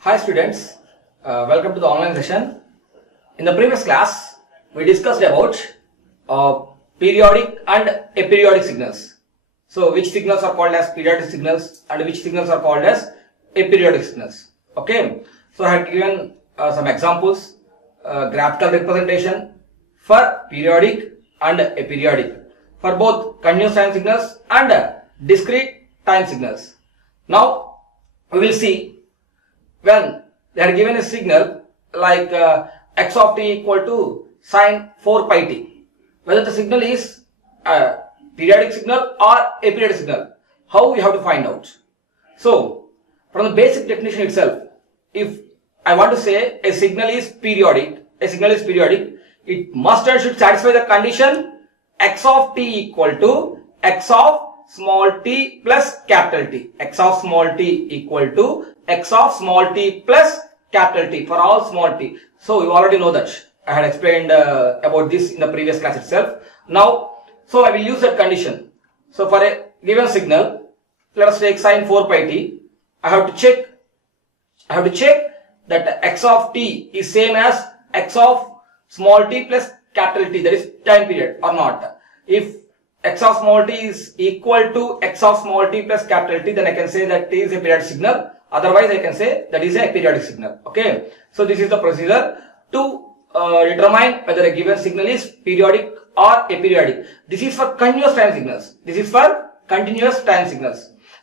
Hi students, welcome to the online session. In the previous class, we discussed about periodic and aperiodic signals. So, which signals are called as periodic signals and which signals are called as aperiodic signals. Okay. So, I have given some examples, graphical representation for periodic and aperiodic for both continuous time signals and discrete time signals. Now, we will see when they are given a signal like x of t equal to sine 4 pi t, whether the signal is a periodic signal or aperiodic signal, how we have to find out. So, from the basic definition itself, if I want to say a signal is periodic, it must and should satisfy the condition x of t equal to x of small t plus capital T, x of small t equal to x of small t plus capital T for all small t. So you already know that. I had explained about this in the previous class itself. Now, so I will use that condition. So for a given signal, let us take sine 4 pi t. I have to check that x of t is same as x of small t plus capital T, that is time period, or not. If x of small t is equal to x of small t plus capital T, then I can say that t is a periodic signal. Otherwise, I can say that is a periodic signal. Okay. So this is the procedure to determine whether a given signal is periodic or aperiodic. This is for continuous time signals.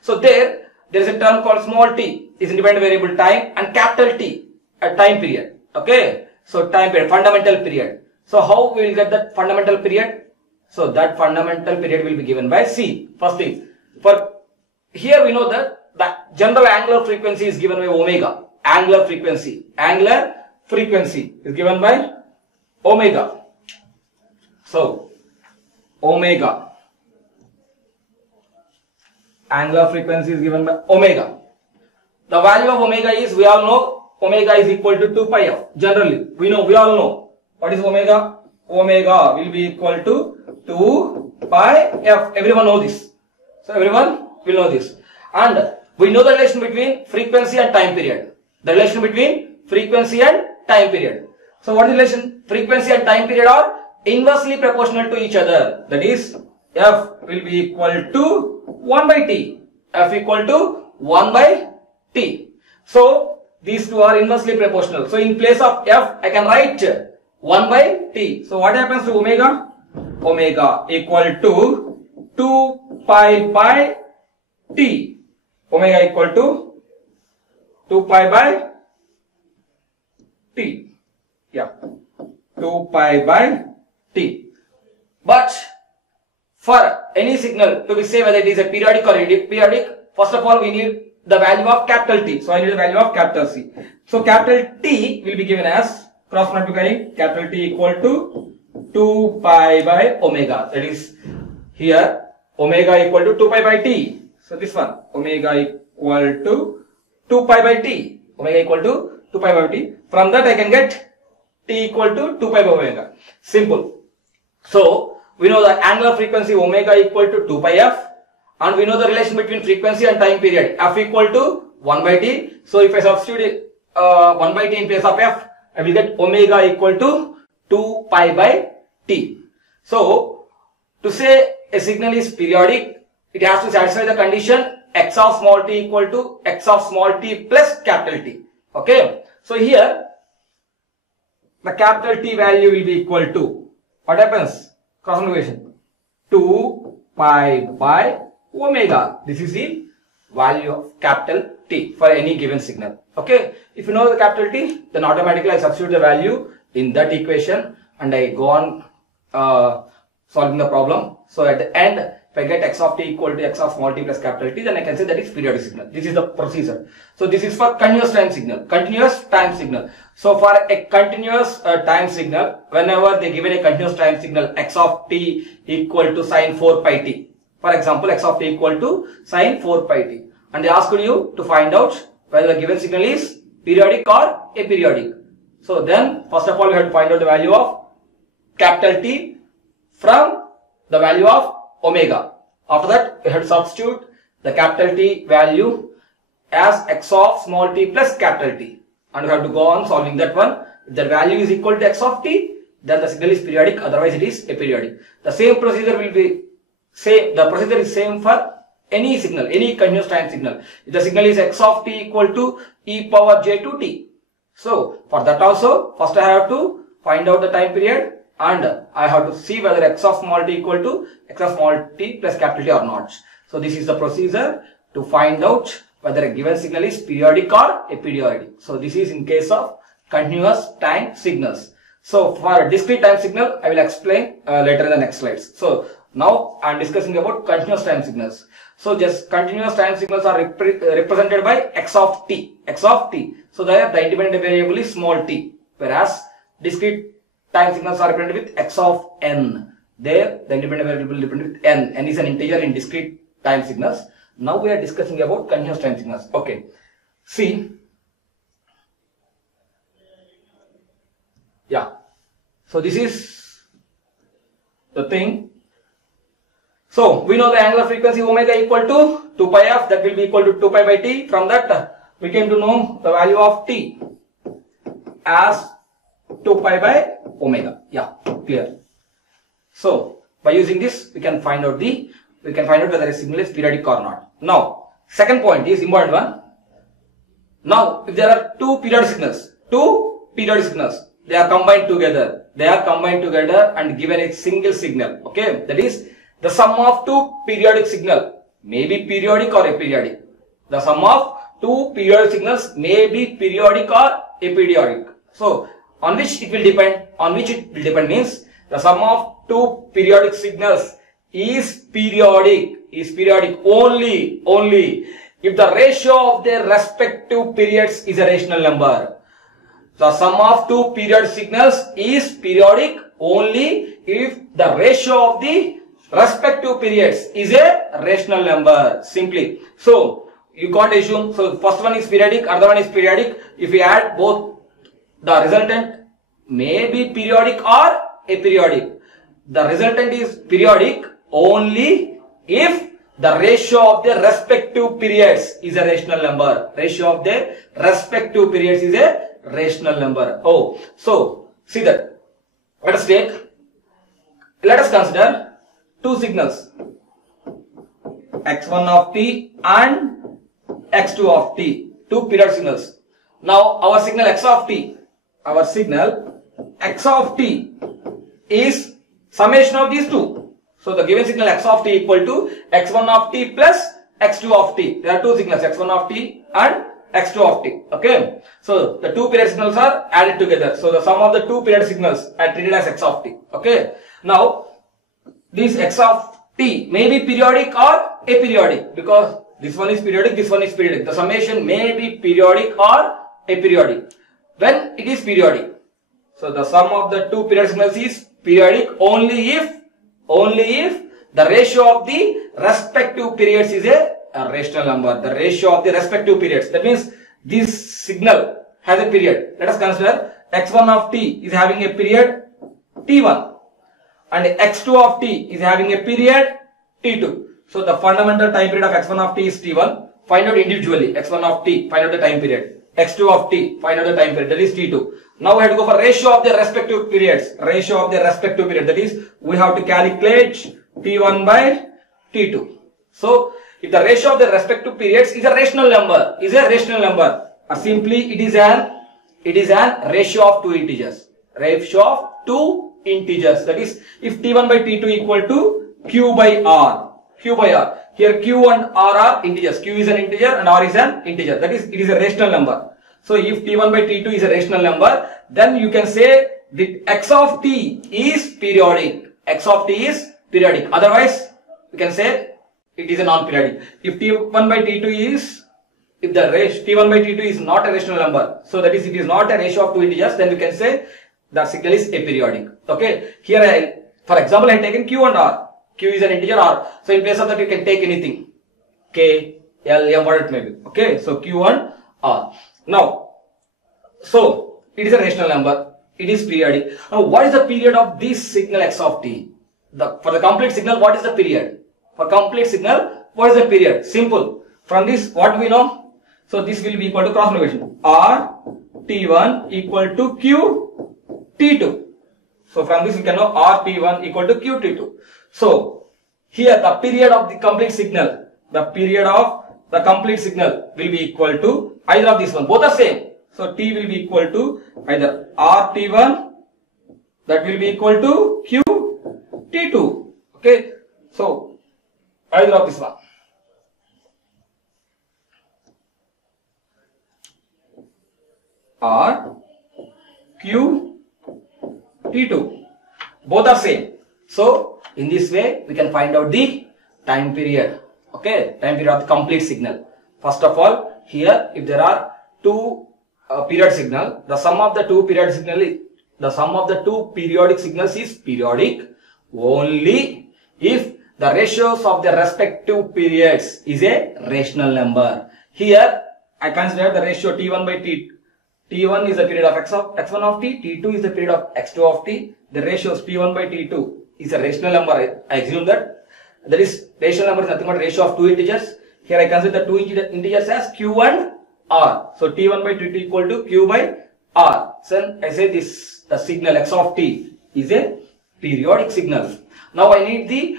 So there is a term called small t is independent variable time and capital T a time period. Okay. So time period, fundamental period. So how we will get that fundamental period? So that fundamental period will be given by C. First thing, for here we know that the general angular frequency is given by omega. Angular frequency is given by omega. So omega, angular frequency is given by omega. The value of omega is, we all know, omega is equal to 2 pi f. Generally, we all know what is omega. Omega will be equal to 2 pi f. Everyone know this. So everyone will know this. And we know the relation between frequency and time period. The relation between frequency and time period. So what is the relation? Frequency and time period are inversely proportional to each other. That is, f will be equal to 1 by t. F equal to 1 by t. So these two are inversely proportional. So in place of f, I can write 1 by t. So what happens to omega? Omega equal to 2 pi by t. Omega equal to 2 pi by t. Yeah, 2 pi by t. But for any signal to be say whether it is a periodic or aperiodic, first of all we need the value of capital T. So I need the value of capital C. So capital T will be given as cross multiplying capital T equal to 2 pi by omega. That is here omega equal to 2 pi by t. So this one omega equal to 2 pi by t. Omega equal to 2 pi by t. From that I can get t equal to 2 pi by omega. Simple. So we know the angular frequency omega equal to 2 pi f, and we know the relation between frequency and time period f equal to 1 by t. So if I substitute 1 by t in place of f, I will get omega equal to 2 pi by t. So to say a signal is periodic, it has to satisfy the condition x of small t equal to x of small t plus capital T. Okay. So here the capital T value will be equal to, what happens? Cross multiplication, 2 pi by omega. This is the value of capital T for any given signal. Okay. If you know the capital T, then automatically I substitute the value in that equation and I go on solving the problem. So at the end, if I get x of t equal to x of small t plus capital T, then I can say that is periodic signal. This is the procedure. So this is for continuous time signal. So for a continuous time signal, whenever they given a continuous time signal x of t equal to sine 4 pi t. For example, x of t equal to sine 4 pi t. And they asked you to find out whether the given signal is periodic or aperiodic. So then, first of all, we have to find out the value of capital T from the value of omega. After that, we have to substitute the capital T value as x of small t plus capital T. And we have to go on solving that one. If the value is equal to x of t, then the signal is periodic, otherwise it is aperiodic. The same procedure will be same. The procedure is same for any signal, any continuous time signal. If the signal is x of t equal to e power j to t. So for that also, first I have to find out the time period and I have to see whether x of small t equal to x of small t plus capital T or not. So this is the procedure to find out whether a given signal is periodic or aperiodic. So this is in case of continuous time signals. So for discrete time signal, I will explain later in the next slides. So now I am discussing about continuous time signals. So just continuous time signals are represented by x of t. X of t. So there the independent variable is small t, whereas discrete time signals are represented with x of n. There the independent variable is represented with n. N is an integer in discrete time signals. Now we are discussing about continuous time signals. Okay. See. Yeah. So this is the thing. So we know the angular frequency omega equal to 2 pi f, that will be equal to 2 pi by t. From that we came to know the value of t as 2 pi by omega. Yeah, clear. So by using this we can find out whether a signal is periodic or not. Now second point is important one. Now if there are two periodic signals, they are combined together. And given a single signal. Okay, that is the sum of two periodic signal may be periodic or aperiodic. The sum of two periodic signals may be periodic or aperiodic. So on which it will depend means the sum of two periodic signals is periodic only if the ratio of their respective periods is a rational number. The sum of two periodic signals is periodic only if the ratio of the respective periods is a rational number. Simply. So you can't assume. So first one is periodic, other one is periodic. If we add both, the resultant may be periodic or aperiodic. The resultant is periodic only if the ratio of the respective periods is a rational number. Ratio of the respective periods is a rational number. Oh, so see that. Let us consider two signals, x1 of t and x2 of t, two periodic signals. Now our signal x of t is summation of these two. So the given signal x of t equal to x1 of t plus x2 of t. There are two signals, x1 of t and x2 of t. Okay. So the two periodic signals are added together. So the sum of the two periodic signals are treated as x of t. Okay. Now this x of t may be periodic or aperiodic because this one is periodic, this one is periodic. The summation may be periodic or aperiodic. When it is periodic, so the sum of the two periodic signals is periodic only if the ratio of the respective periods is a rational number. The ratio of the respective periods. That means this signal has a period. Let us consider x1 of t is having a period t1 and x2 of t is having a period t2. So the fundamental time period of x1 of t is t1. Find out individually x1 of t, find out the time period. x2 of t, find out the time period, that is t2. Now we have to go for ratio of the respective periods. Ratio of the respective period, that is we have to calculate t1 by t2. So if the ratio of the respective periods is a rational number, or simply it is an ratio of two integers. That is if t1 by t2 equal to q by r. Here q and r are integers. Q is an integer and r is an integer. That is, it is a rational number. So if t1 by t2 is a rational number, then you can say the x of t is periodic. Otherwise, you can say it is a non-periodic. If t1 by t2 is not a rational number, so that is it is not a ratio of two integers, then you can say the signal is aperiodic. Okay. Here for example, I have taken q and r. Q is an integer r. So in place of that you can take anything. K, L, M, what it may be. Okay. So q and r. Now, so it is a rational number. It is periodic. Now what is the period of this signal x of t? For the complete signal, what is the period? For complete signal, what is the period? Simple. From this, what we know? So this will be equal to cross multiplication. R T1 equal to Q T2. So from this we can know R T1 equal to Q T2. So here the period of the complete signal, will be equal to either of these one. Both are same. So T will be equal to either R T1, that will be equal to Q T2. Okay. So either of this one. R Q T2. Both are same. So in this way we can find out the time period. Okay, time period of the complete signal. First of all, here if there are two period signal, the sum of the two periodic signals is periodic only if the ratios of the respective periods is a rational number. Here I consider the ratio T1 by T2. T1 is the period of x1 of t, T2 is the period of x2 of t. The ratios T1 by T2 is a rational number. I assume that is rational number is nothing but ratio of two integers. Here I consider the two integers as q and r. So T1 by T2 equal to q by r. So I say this the signal x of t is a periodic signal. Now I need the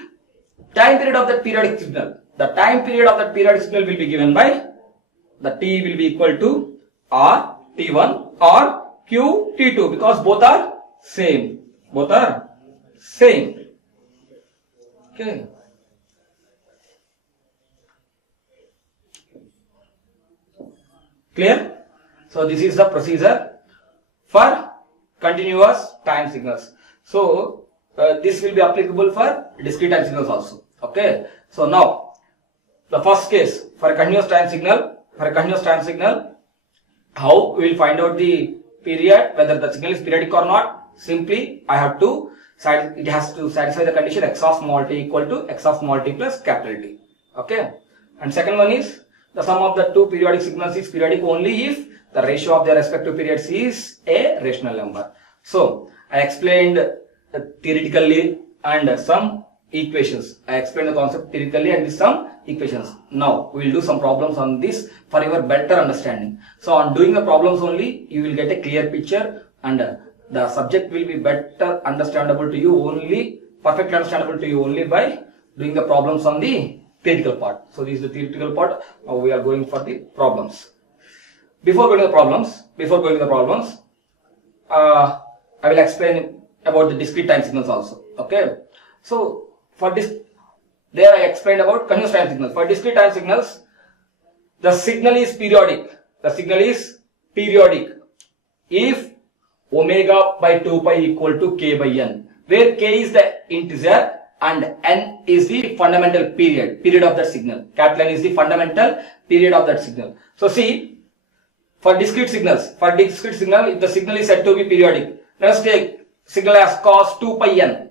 time period of that periodic signal. The time period of that periodic signal will be given by the t will be equal to r T1 or Q T2 because both are same. Both are same. Okay. Clear? So this is the procedure for continuous time signals. So this will be applicable for discrete time signals also. Okay. So now the first case for a continuous time signal, how we will find out the period, whether the signal is periodic or not? Simply, it has to satisfy the condition x of small t equal to x of small t plus capital T. Okay. And second one is the sum of the two periodic signals is periodic only if the ratio of their respective periods is a rational number. So I explained theoretically and some equations. I explained the concept theoretically and with some equations. Now we will do some problems on this for your better understanding. So on doing the problems only you will get a clear picture and the subject will be better understandable to you only, perfectly understandable to you only by doing the problems on the theoretical part. So this is the theoretical part. Now we are going for the problems. Before going to the problems, I will explain about the discrete time signals also. Okay. So for this, there I explained about continuous time signals. For discrete time signals, the signal is periodic. If omega by 2 pi equal to k by n, where k is the integer and n is the fundamental period of that signal. Capital N is the fundamental period of that signal. So see, for discrete signal, if the signal is said to be periodic, let us take signal as cos 2 pi n.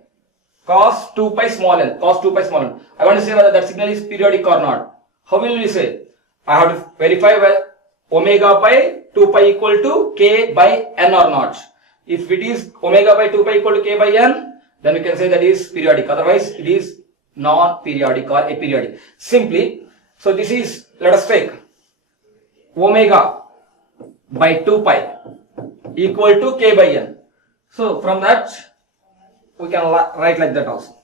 Cos 2 pi small n. I want to say whether that signal is periodic or not. How will we say? I have to verify whether omega by 2 pi equal to k by n or not. If it is omega by 2 pi equal to k by n, then we can say that is periodic. Otherwise, it is non-periodic or aperiodic. Simply, so this is, let us take omega by 2 pi equal to k by n. So from that, we can write like that also.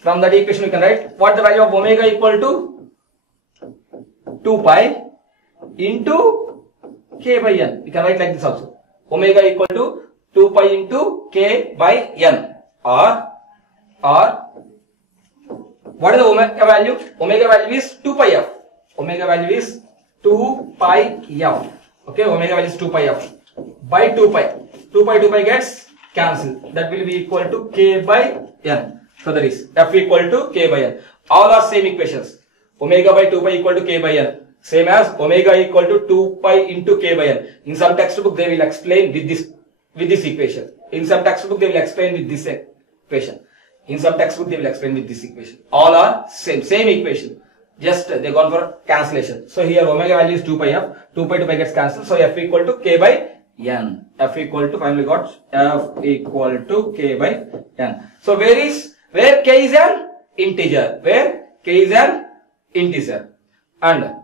From that equation we can write what the value of omega equal to 2 pi into k by n. We can write like this also. Omega equal to 2 pi into k by n. Or what is the omega value? Omega value is 2 pi f. Omega value is 2 pi f. Okay, omega value is 2 pi f by 2 pi. 2 pi gets cancelled. That will be equal to k by n. So that is f equal to k by n. All are same equations. Omega by 2 pi equal to k by n. Same as omega equal to 2 pi into k by n. In some textbook they will explain with this equation. In some textbook they will explain with this equation. All are same equation. Just they gone for cancellation. So here omega value is 2 pi f. 2 pi gets cancelled. So f equal to k by n. F equal to, finally got f equal to k by n. So where k is an integer. and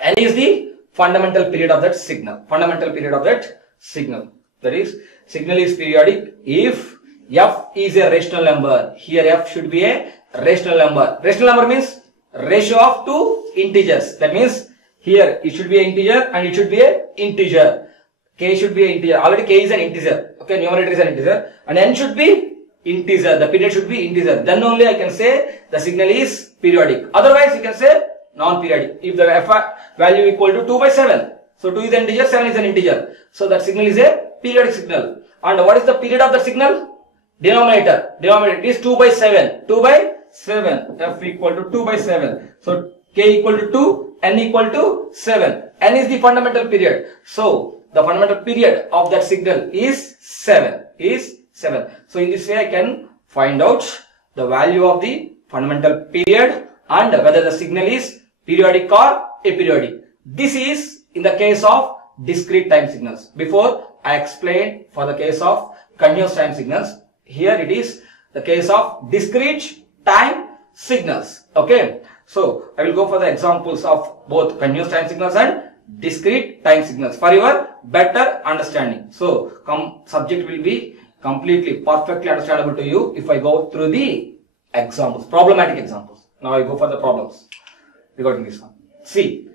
n is the fundamental period of that signal. Fundamental period of that signal. That is, signal is periodic if f is a rational number. Here f should be a rational number. Rational number means ratio of two integers. That means here it should be an integer and it should be an integer. K should be an integer. Already K is an integer. Okay, numerator is an integer. And n should be integer. The period should be integer. Then only I can say the signal is periodic. Otherwise you can say non-periodic. If the f value equal to 2 by 7. So 2 is an integer, 7 is an integer. So that signal is a periodic signal. And what is the period of the signal? Denominator. Denominator is 2 by 7. 2 by 7. F equal to 2 by 7. So K equal to 2, N equal to 7. N is the fundamental period. So the fundamental period of that signal is 7. So in this way I can find out the value of the fundamental period and whether the signal is periodic or aperiodic. This is in the case of discrete time signals. Before I explained for the case of continuous time signals. Here it is the case of discrete time signals. Okay. So I will go for the examples of both continuous time signals and discrete time signals for your better understanding. So subject will be completely perfectly understandable to you if I go through the examples, problematic examples. Now I go for the problems regarding this one. See,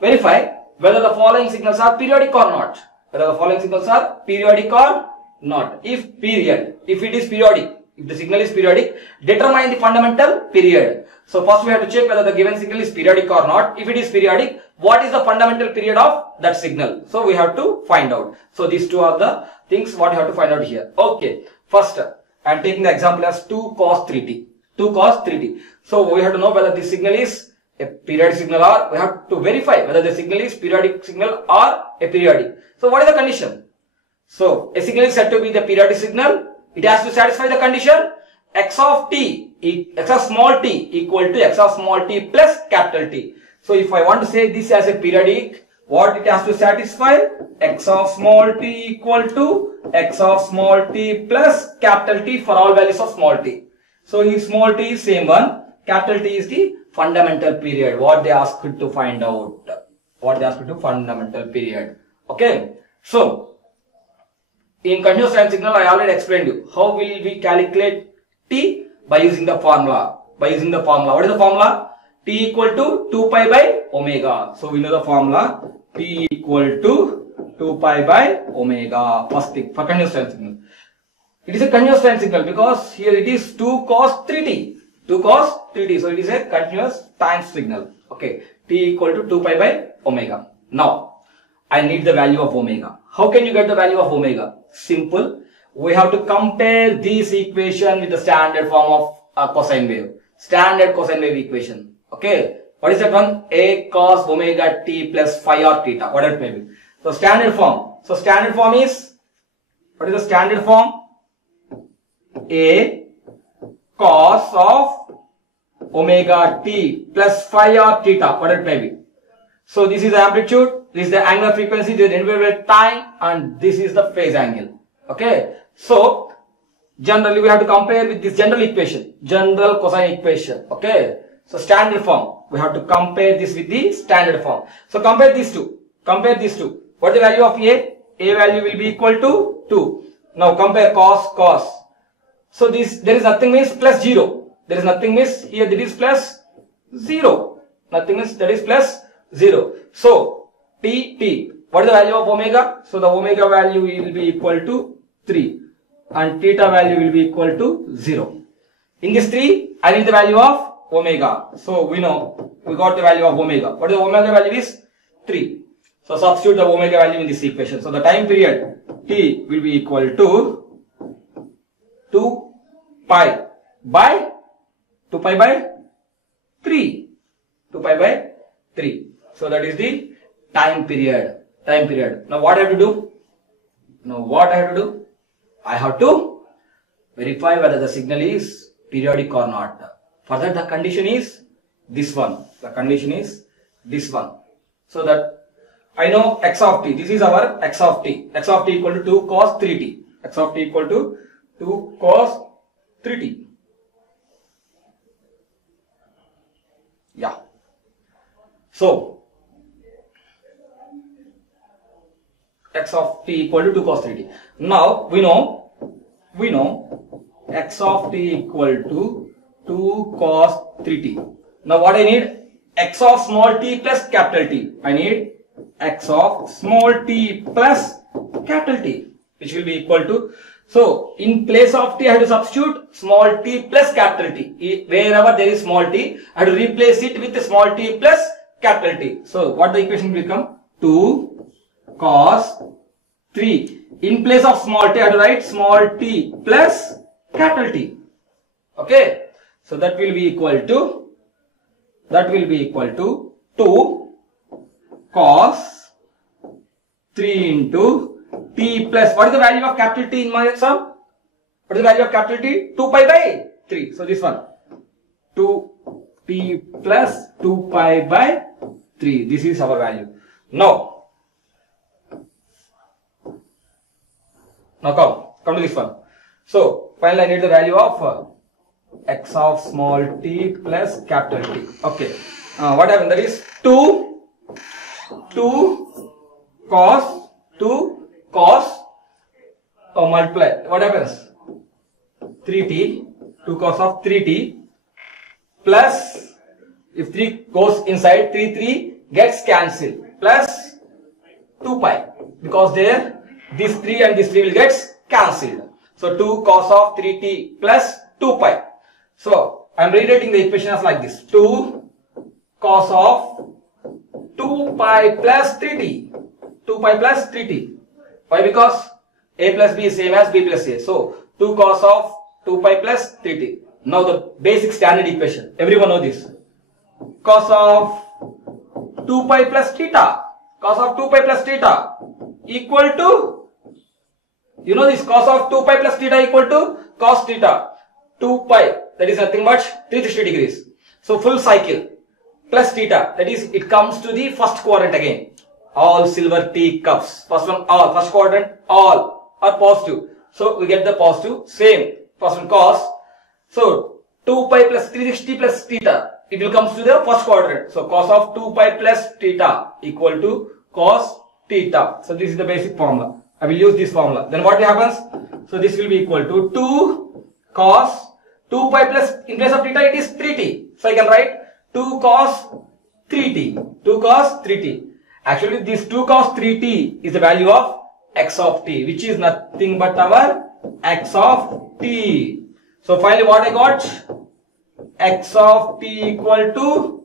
verify whether the following signals are periodic or not. Whether the following signals are periodic or not. If it is periodic, if the signal is periodic, determine the fundamental period. So first we have to check whether the given signal is periodic or not. If it is periodic, what is the fundamental period of that signal? So we have to find out. So these two are the things what you have to find out here. Okay. First, I am taking the example as 2 cos 3t. 2 cos 3t. So we have to know whether this signal is a periodic signal or we have to verify whether the signal is periodic signal or aperiodic. So what is the condition? So a signal is said to be the periodic signal. It has to satisfy the condition x of small t equal to x of small t plus capital T. So if I want to say this as a periodic, what it has to satisfy? X of small t equal to x of small t plus capital T for all values of small t. So if small t is same one, capital T is the fundamental period. What they asked to find out. What they asked to fundamental period. Okay. So in continuous time signal, I already explained you. How will we calculate T? By using the formula. What is the formula? T equal to 2 pi by omega. So we know the formula. T equal to 2 pi by omega. First thing for continuous time signal. It is a continuous time signal because here it is 2 cos 3t. 2 cos 3t. So it is a continuous time signal. Okay. T equal to 2 pi by omega. Now, I need the value of omega. How can you get the value of omega? Simple. We have to compare this equation with the standard form of a cosine wave. Standard cosine wave equation. Okay. What is that one? A cos omega t plus phi or theta. Whatever it may be. So standard form. So standard form is, what is the standard form? A cos of omega t plus phi or theta. Whatever it may be. So this is the amplitude. This is the angular frequency, this is the interval time, and this is the phase angle. Okay. So generally we have to compare with this general equation, general cosine equation. Okay. So standard form, we have to compare this with the standard form. So compare these two. What is the value of A? A value will be equal to 2. Now compare cos. So this, there is nothing means plus 0. There is nothing means here there is plus 0. Nothing means that is plus 0. So T. What is the value of omega? So the omega value will be equal to 3 and theta value will be equal to 0. In this 3, I need the value of omega. So we know, we got the value of omega. What is the omega value is? 3. So substitute the omega value in this equation. So the time period T will be equal to 2 pi by 3. 2 pi by 3. So that is the time period. Now what I have to do? I have to verify whether the signal is periodic or not. For that the condition is this one. So that I know x of t. This is our x of t. X of t equal to 2 cos 3t. X of t equal to 2 cos 3t. Yeah. So x of t equal to 2 cos 3t. Now we know x of t equal to 2 cos 3t. Now what I need? X of small t plus capital T. I need x of small t plus capital T, which will be equal to, so in place of t I have to substitute small t plus capital T. Wherever there is small t, I have to replace it with small t plus capital T. So what the equation will become? 2 cos 3. In place of small t I have to write small t plus capital T. Okay. So that will be equal to 2 cos 3 into t plus, what is the value of capital T in my sum? What is the value of capital T? 2 pi by 3. So this one, 2t plus 2 pi by 3. This is our value. Now come to this one. So finally I need the value of x of small t plus capital T. Okay. What happened? That is 2 cos multiply. What happens? 3t, 2 cos of 3t plus, if 3 goes inside, 3 gets cancelled, plus 2 pi, because there this 3 and this 3 will get cancelled. So 2 cos of 3t plus 2 pi. So I am rewriting the equation as like this: 2 cos of 2 pi plus 3t. 2 pi plus 3t. Why? Because a plus b is same as b plus a. So 2 cos of 2 pi plus 3t. Now the basic standard equation. Everyone know this. Cos of 2 pi plus theta. Cos of 2 pi plus theta equal to, you know this, cos of 2 pi plus theta equal to cos theta. 2 pi, that is nothing but 360 degrees. So full cycle plus theta, that is, it comes to the first quadrant again. All silver teacups. First one, all. First quadrant, all are positive. So we get the positive. Same. First one, cos. So 2 pi plus 360 plus theta, it will come to the first quadrant. So cos of 2 pi plus theta equal to cos theta. So this is the basic formula. I will use this formula. Then what happens? So this will be equal to 2 cos 2 pi plus, in place of theta it is 3t. So I can write 2 cos 3t. 2 cos 3t. Actually this 2 cos 3t is the value of x of t, which is nothing but our x of t. So finally what I got? X of t equal to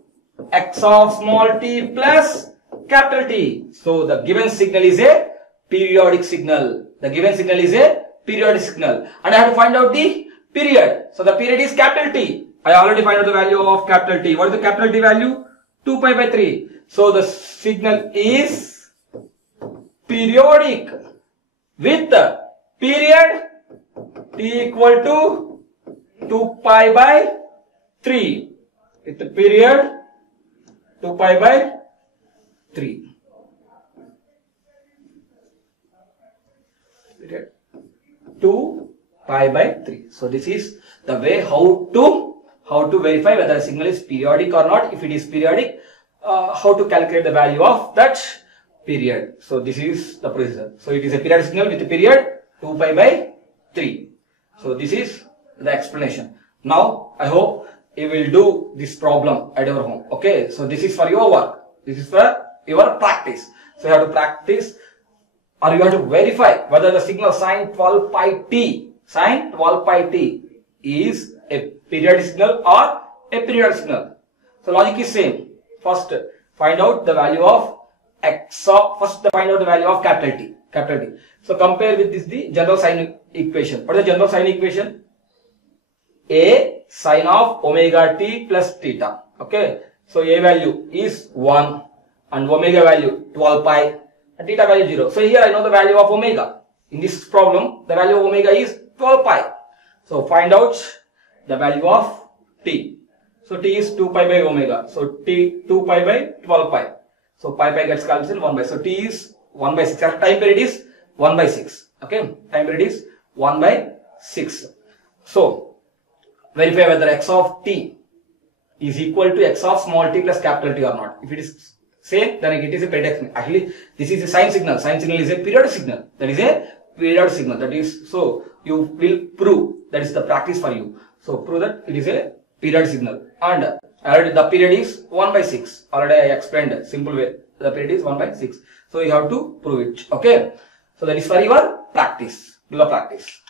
x of small t plus capital T. So the given signal is a periodic signal. The given signal is a periodic signal. And I have to find out the period. So the period is capital T. I already find out the value of capital T. What is the capital T value? 2 pi by 3. So the signal is periodic with the period t equal to 2 pi by 3. With the period 2 pi by 3. Period 2 pi by 3. So this is the way how to verify whether a signal is periodic or not. If it is periodic, how to calculate the value of that period. So this is the procedure. So it is a periodic signal with a period 2 pi by 3. So this is the explanation. Now I hope you will do this problem at your home. Okay. So this is for your work. This is for your practice. So you have to practice, or you have to verify whether the signal sine 12 pi t is a periodic signal or a periodic signal. So logic is same. First find out the value of find out the value of capital T. So compare with this the general sine equation. What is the general sine equation? A sine of omega t plus theta. Okay. So a value is 1 and omega value 12 pi and theta value 0. So here I know the value of omega. In this problem, the value of omega is 12 pi. So find out the value of t. So t is 2 pi by omega. So t 2 pi by 12 pi. So pi gets cancelled 1 by. So t is 1 by 6. Time period is 1 by 6. Okay. Time period is 1 by 6. So verify whether x of t is equal to x of small t plus capital T or not. If it is same, then it is a periodic signal. Actually, this is a sine signal. Sine signal is a periodic signal. That is a periodic signal. That is, so you will prove, that is the practice for you. So prove that it is a periodic signal. And already the period is 1 by 6. Already I explained simple way. The period is 1 by 6. So you have to prove it. Okay. So that is for your practice. Do the practice.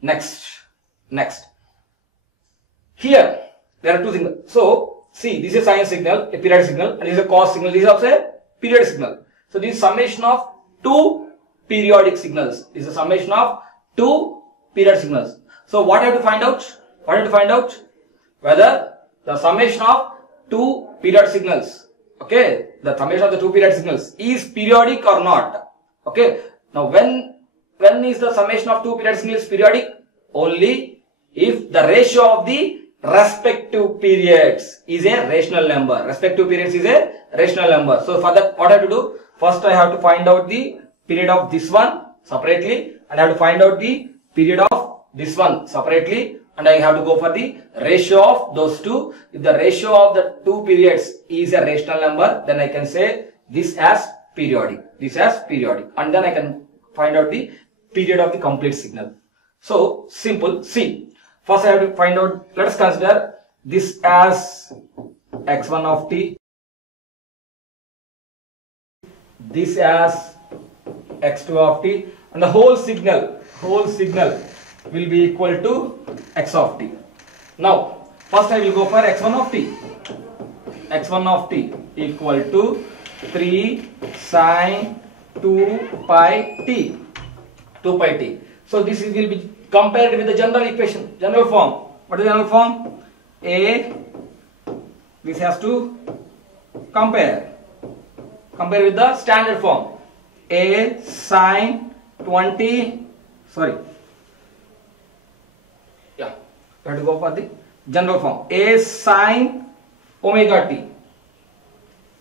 Next. Here there are two signals. So see, this is a sine signal, a periodic signal, and this is a cos signal. This is also a periodic signal. So this is summation of two periodic signals. This is a summation of two periodic signals. So what I have to find out? Whether the summation of two periodic signals, okay, the summation of the two periodic signals is periodic or not. Okay. Now when is the summation of two periodic signals periodic? Only if the ratio of the respective periods is a rational number. Respective periods is a rational number. So for that, what I have to do? First I have to find out the period of this one separately, and I have to find out the period of this one separately, and I have to go for the ratio of those two. If the ratio of the two periods is a rational number, then I can say this as periodic. And then I can find out the period of the complete signal. So simple. See, first I have to find out, let us consider this as x1 of t, this as x2 of t, and the whole signal will be equal to x of t. Now first I will go for x1 of t. x1 of t equal to 3 sine 2 pi t. So this will be compared with the general equation, general form. What is the general form? A, this has to compare with the standard form. A sine 20, you have to go for the general form. A sine omega t.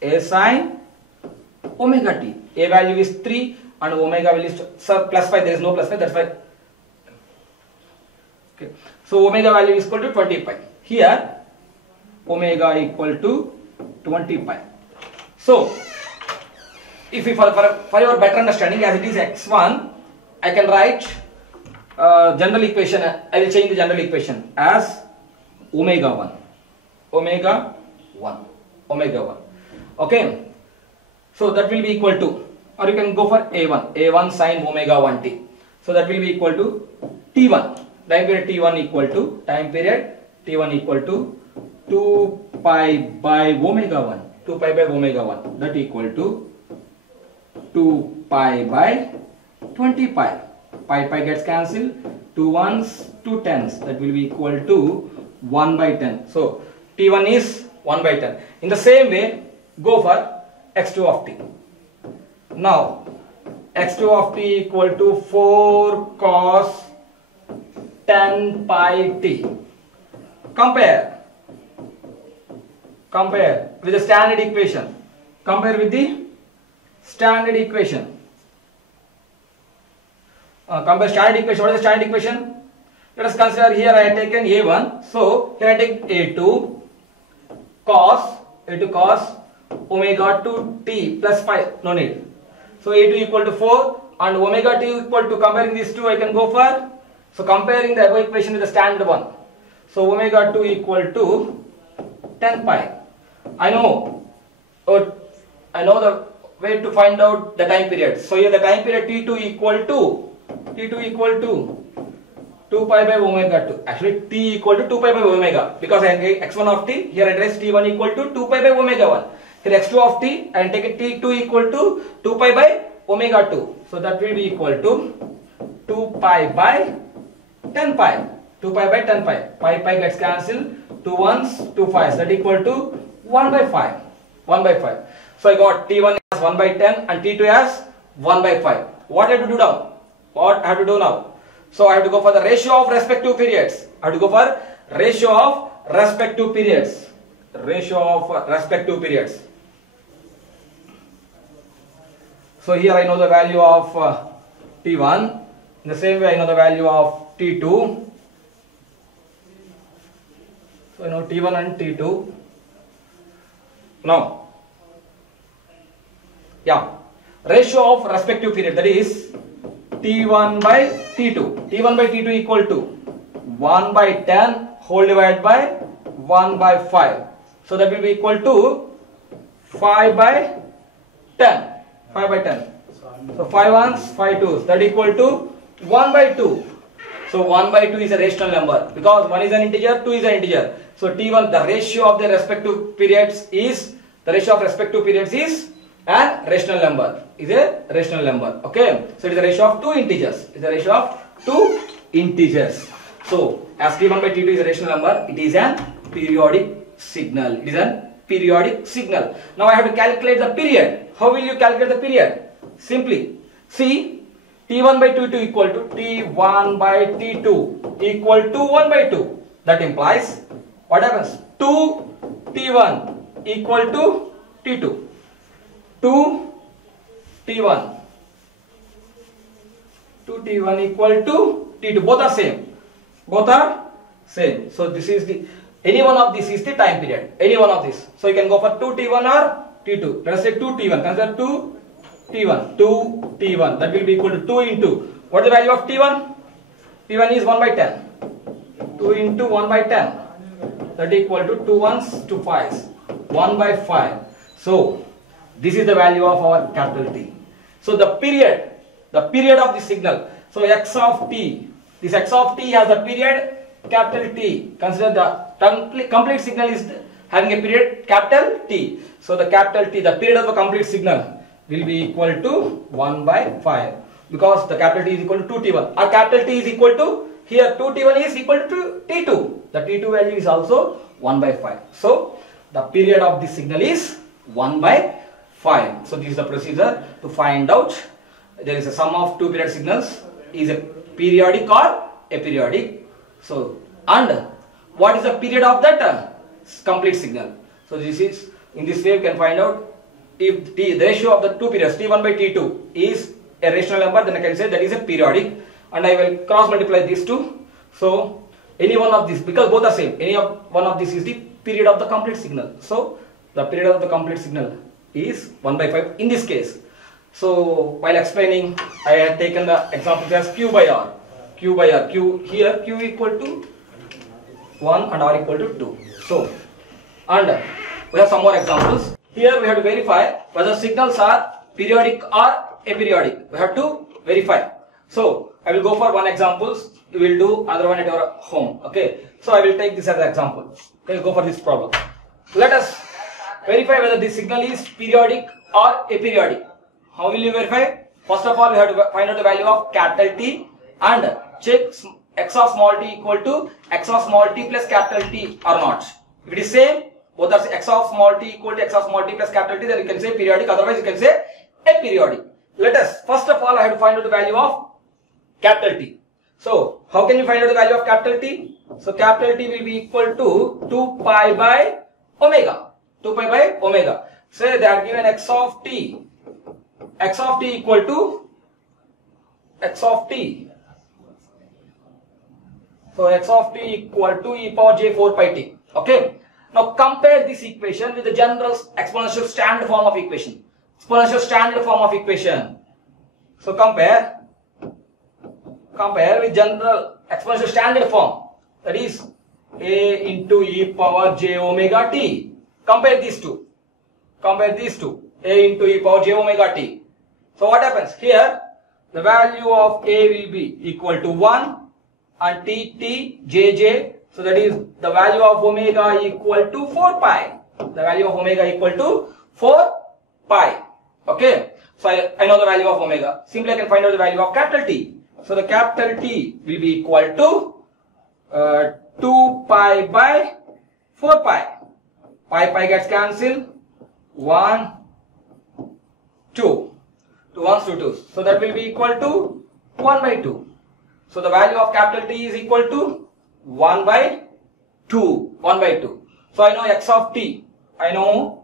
A sine omega t. A value is 3 and omega value is plus 5. There is no plus 5, that's why. Okay. So omega value is equal to 20 pi. Here omega equal to 20 pi. So if we, for your better understanding, as it is x1, I can write general equation. I will change the general equation as omega 1. Okay. So that will be equal to, or you can go for a1 sine omega 1t. So that will be equal to t1. Time period t1 equal to 2 pi by omega 1. That equal to 2 pi by 20 pi. Pi gets cancelled. 2 ones, 2 tens. That will be equal to 1 by 10. So t1 is 1 by 10. In the same way, go for x2 of t. Now x2 of t equal to 4 cos 10 pi t. Compare with the standard equation. What is the standard equation? Let us consider here I have taken a1. So here I take a2 cos omega 2 t plus 5. No need. So a2 equal to 4 and omega t equal to, comparing these two, I can go for, so comparing the above equation with the standard one. So omega 2 equal to 10 pi. I know the way to find out the time period. So here the time period t2 equal to 2 pi by omega 2. Actually t equal to 2 pi by omega, because I take x1 of t, here I raise t1 equal to 2 pi by omega 1. Here x2 of t, and take it t2 equal to 2 pi by omega 2. So that will be equal to 2 pi by 10 pi. 2 pi by 10 pi. Pi gets cancelled. 2 ones, 2 5s. That equal to 1 by 5. 1 by 5. So I got t1 as 1 by 10 and t2 as 1 by 5. What I have to do now? So I have to go for the ratio of respective periods. So here I know the value of t1. In the same way I know the value of t2. So you know T1 and T2. Now, yeah, ratio of respective period, that is T1 by T2. T1 by T2 equal to 1 by 10 whole divided by 1 by 5. So that will be equal to 5 by 10. 5 by 10. So 5 ones, 5 twos. That equal to 1 by 2. So 1 by 2 is a rational number because 1 is an integer, 2 is an integer. So T1, the ratio of the respective periods is an rational number. Is a rational number. Okay. So it is a ratio of two integers. It is a ratio of two integers. So as T1 by T2 is a rational number, it is an periodic signal. It is an periodic signal. Now I have to calculate the period. How will you calculate the period? Simply see T1 by T2 equal to T1 by T2 equal to 1 by 2. That implies what happens? 2 T1 equal to T2. 2 T1 equal to T2. Both are same. Both are same. So this is the any one of this is the time period. Any one of this. So you can go for 2 T1 or T2. Let us say 2 T1. Consider 2 T1. 2 T1. That will be equal to 2 into what is the value of T1? T1 is 1 by 10. 2 into 1 by 10. That equal to 2 ones, 2 fives. 1 by 5. So this is the value of our capital T. So the period of the signal. So x of t. This x of t has a period capital T. Consider the complete signal is having a period capital T. So the capital T, the period of a complete signal will be equal to 1 by 5 because the capital T is equal to 2 T1. Our capital T is equal to, here 2 T1 is equal to T2. The T2 value is also 1 by 5. So the period of the signal is 1 by 5. So this is the procedure to find out there is a sum of two period signals is a periodic or aperiodic. So and what is the period of that complete signal? So this is in this way we can find out if the ratio of the two periods T1 by T2 is a rational number, then I can say that is a periodic, and I will cross multiply these two. So any one of these, because both are same, any of one of these is the period of the complete signal. So the period of the complete signal is 1 by 5 in this case. So while explaining, I have taken the example as Q by R. Q by R. Q here Q equal to 1 and R equal to 2. So and we have some more examples. Here we have to verify whether signals are periodic or aperiodic. We have to verify. So I will go for one example. You will do other one at your home. Okay. So I will take this as an example. Okay, go for this problem. Let us verify whether this signal is periodic or aperiodic. How will you verify? First of all, we have to find out the value of capital T and check x of small t equal to x of small t plus capital T or not. If it is same, both are x of small t equal to x of small t plus capital T, then you can say periodic, otherwise you can say aperiodic. Let us, first of all, I have to find out the value of capital T. So, how can you find out the value of capital T? So, capital T will be equal to 2 pi by omega. 2 pi by omega. Say they are given x of t. X of t equal to x of t. So, x of t equal to e power j 4 pi t. Okay. Now, compare this equation with the general exponential standard form of equation. Exponential standard form of equation. So, compare with general exponential standard form, that is a into e power j omega t. Compare these two. Compare these two. A into e power j omega t. So what happens? Here the value of a will be equal to 1 and t jj. So that is the value of omega equal to 4 pi. The value of omega equal to 4 pi. Okay. So I know the value of omega. Simply I can find out the value of capital T. So the capital T will be equal to 2 pi by 4 pi. Pi gets cancelled. 1, 2. 2 ones, 2 twos. So that will be equal to 1 by 2. So the value of capital T is equal to 1 by 2. 1 by 2. So I know x of t. I know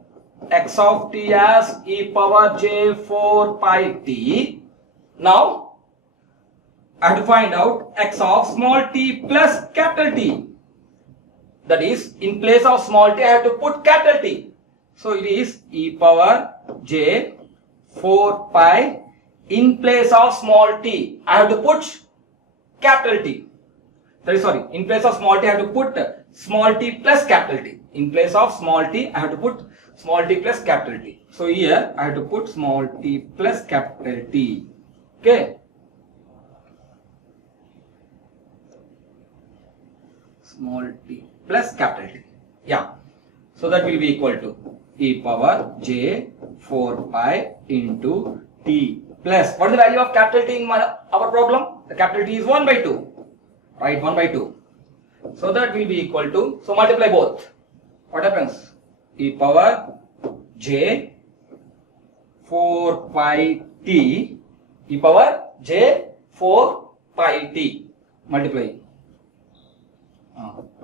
x of t as e power j 4 pi t. Now I have to find out x of small t plus capital T. That is, in place of small t, I have to put capital T. So it is e power j 4 pi. In place of small t, I have to put capital T. That is, sorry, in place of small t, I have to put small t plus capital T. In place of small t, I have to put small t plus capital T. So here, I have to put small t plus capital T. Okay. Small t plus capital T. Yeah. So that will be equal to e power j 4 pi into t plus, what is the value of capital T in our problem? The capital T is 1 by 2. Right, 1 by 2. So that will be equal to, so multiply both. What happens? E power j 4 pi t, e power j 4 pi t, multiply,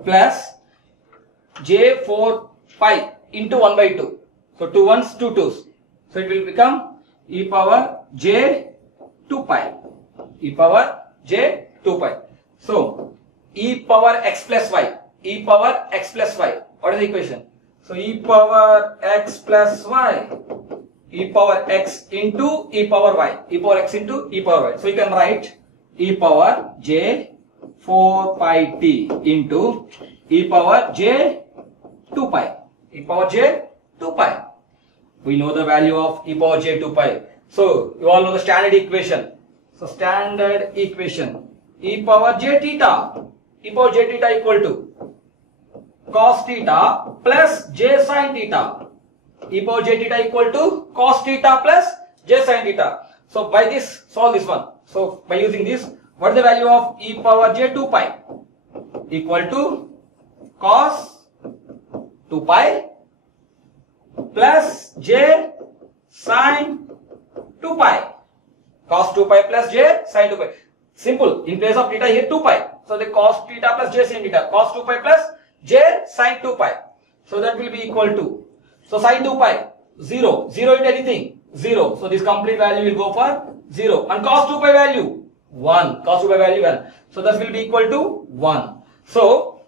plus j 4 pi into 1 by 2. So 2 ones, 2 twos. So it will become e power j 2 pi. E power j 2 pi. So e power x plus y. E power x plus y. What is the equation? So e power x plus y. E power x into e power y. E power x into e power y. So you can write e power j 4 pi t into e power j 2 pi. E power j 2 pi. We know the value of e power j 2 pi. So you all know the standard equation. So standard equation, e power j theta. E power j theta equal to cos theta plus j sin theta. E power j theta equal to cos theta plus j sin theta. So by this, solve this one. So by using this, what is the value of e power j 2 pi? Equal to cos 2 pi plus j sin 2 pi. Cos 2 pi plus j sin 2 pi. Simple. In place of theta here 2 pi. So the cos theta plus j sin theta. Cos 2 pi plus j sin 2 pi. So that will be equal to. So sin 2 pi 0. 0 into anything 0. So this complete value will go for 0. And cos 2 pi value 1. Cos 2 pi value 1. So that will be equal to 1. So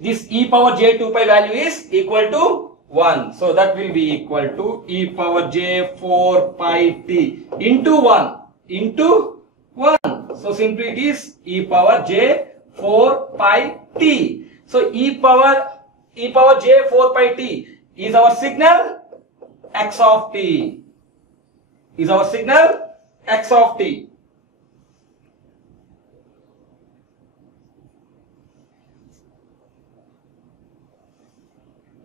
this e power j 2 pi value is equal to 1. So that will be equal to e power j 4 pi t into 1 into 1. So simply it is e power j 4 pi t. So e power j 4 pi t is our signal x of t. Is our signal x of t.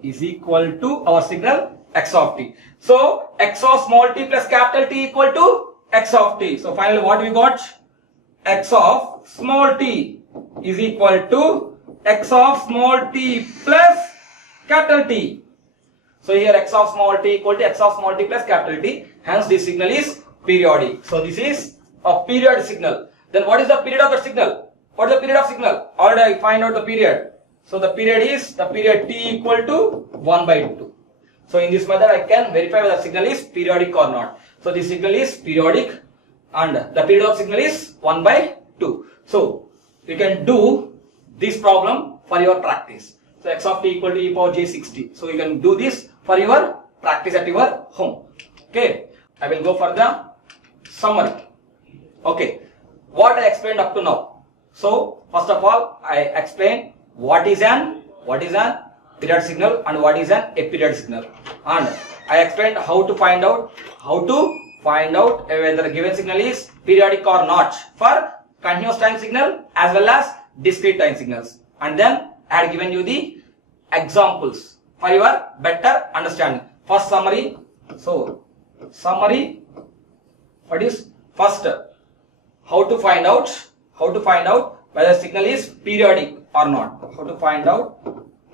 Is equal to our signal x of t. So x of small t plus capital T equal to x of t. So finally what we got? X of small t is equal to x of small t plus capital T. So here x of small t equal to x of small t plus capital T. Hence this signal is periodic. So this is a period signal. Then what is the period of the signal? What is the period of signal? Already I find out the period. So the period is the period t equal to 1 by 2. So in this method I can verify whether the signal is periodic or not. So this signal is periodic and the period of signal is 1 by 2. So you can do this problem for your practice. So x of t equal to e power j 60. So you can do this for your practice at your home. Okay. I will go for the summary. Okay. What I explained up to now. So first of all I explained what is an periodic signal and what is an aperiodic signal, and I explained how to find out whether a given signal is periodic or not for continuous time signal as well as discrete time signals, and then I had given you the examples for your better understanding. First summary. So summary, what is first, how to find out whether signal is periodic or not. How to find out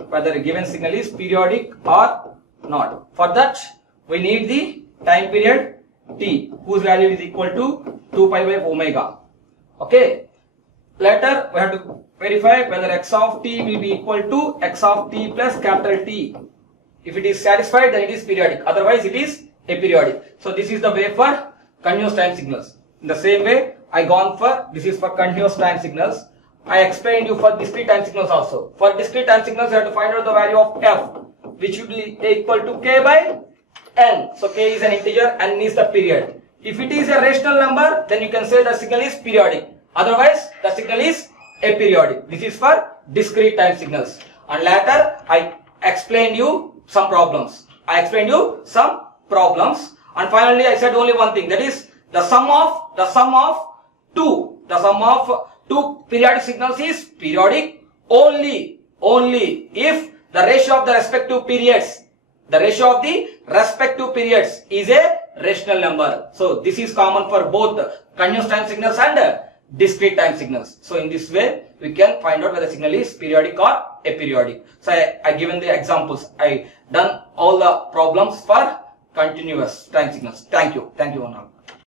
whether a given signal is periodic or not. For that we need the time period t, whose value is equal to 2 pi by omega. Okay. Later we have to verify whether x of t will be equal to x of t plus capital T. If it is satisfied, then it is periodic. Otherwise it is aperiodic. So this is the way for continuous time signals. In the same way I gone for, this is for continuous time signals, I explained you for discrete time signals also. For discrete time signals, you have to find out the value of f, which would be equal to k by n. So k is an integer, n is the period. If it is a rational number, then you can say the signal is periodic. Otherwise, the signal is aperiodic. This is for discrete time signals. And later, I explained you some problems. And finally, I said only one thing. That is the sum of two periodic signals is periodic only if the ratio of the respective periods is a rational number. So this is common for both continuous time signals and discrete time signals. So in this way, we can find out whether the signal is periodic or aperiodic. So I given the examples. I done all the problems for continuous time signals. Thank you. Thank you, Anand.